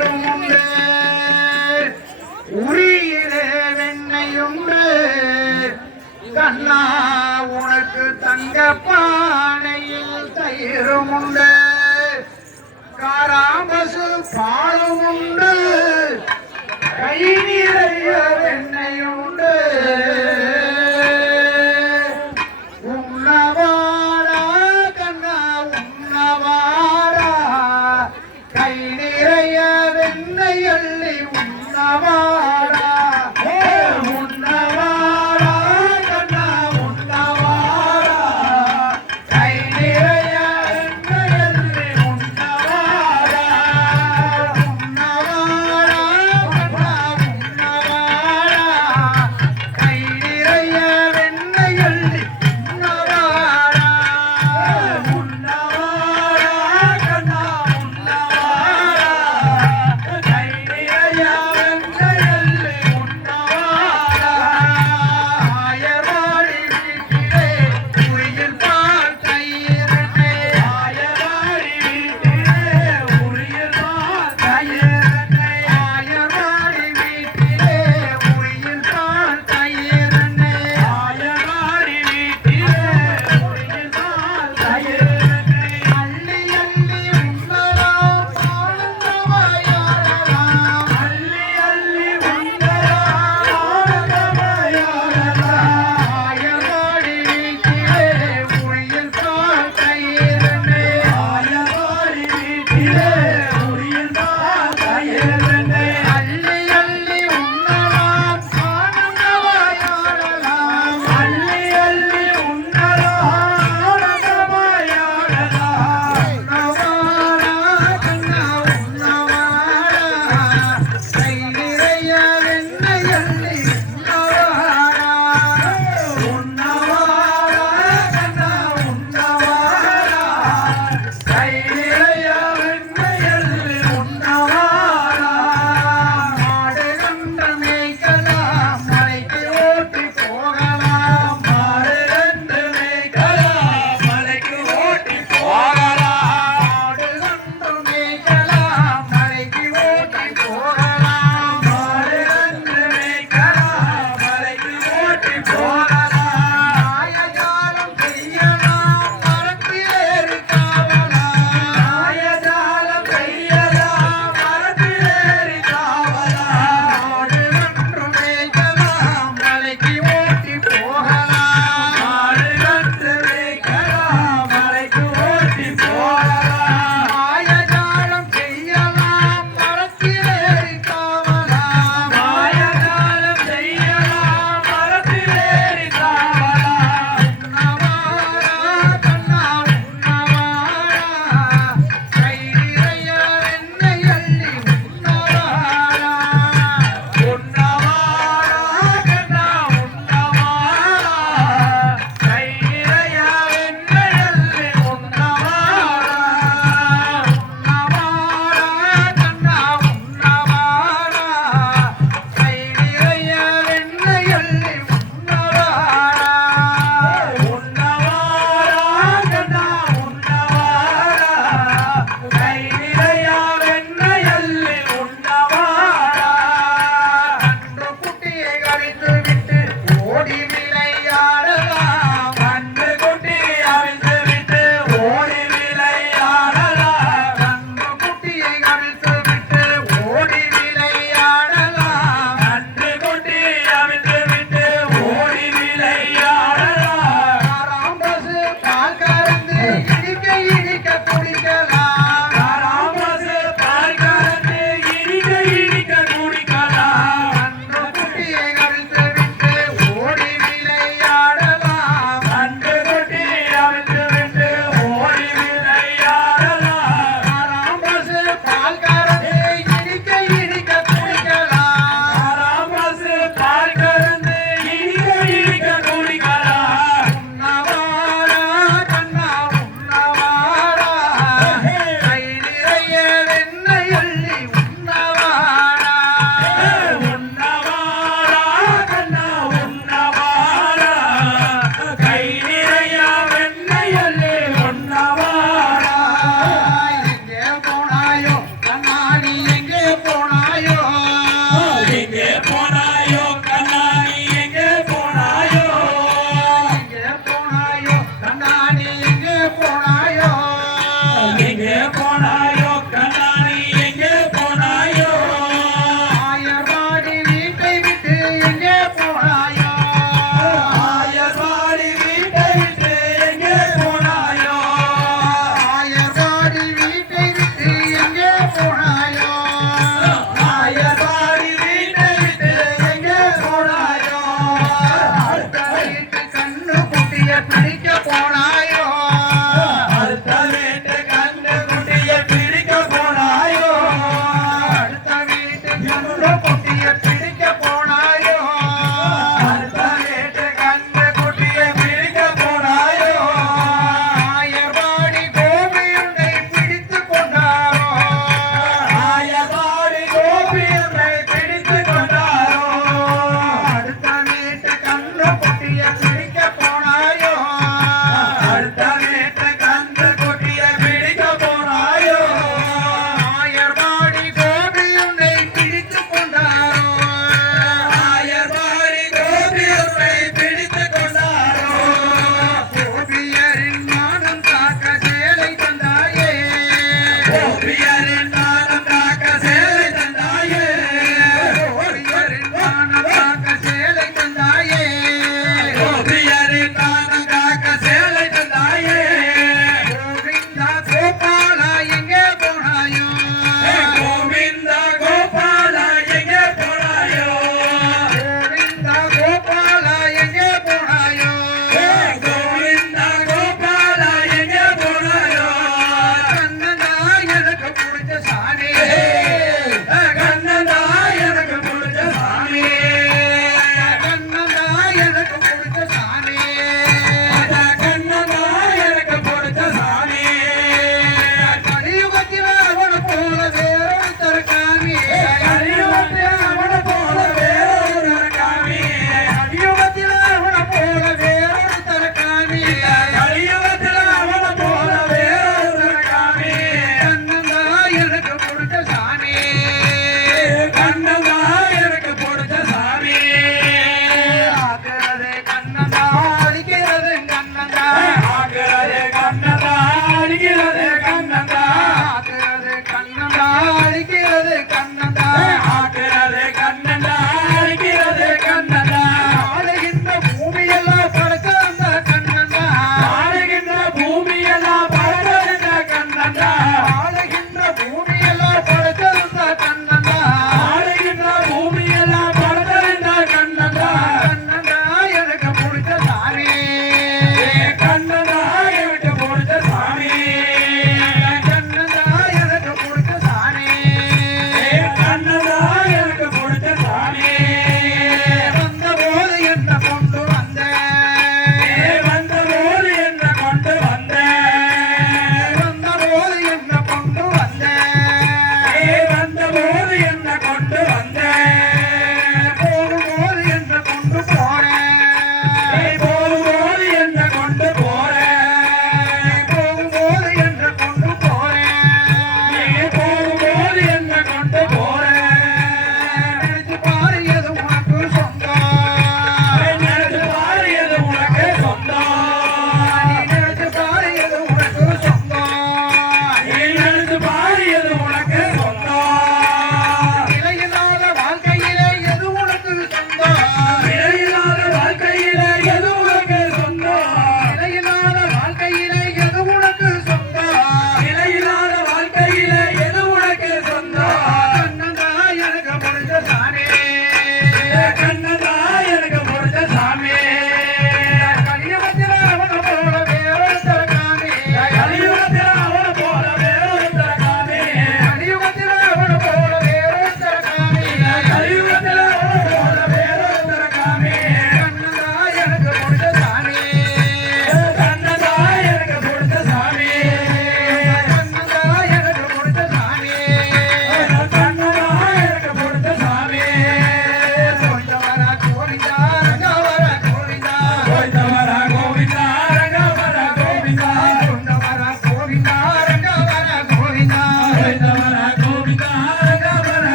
தயிரும் உண்டு. உரியிலே வெண்ணையுண்டு கண்ணா உனக்கு தங்க பானையில் தயிரும் உண்டு. காராமசு பாலும் உண்டு. கை நிறைய வெண்ணையுண்டு Oh,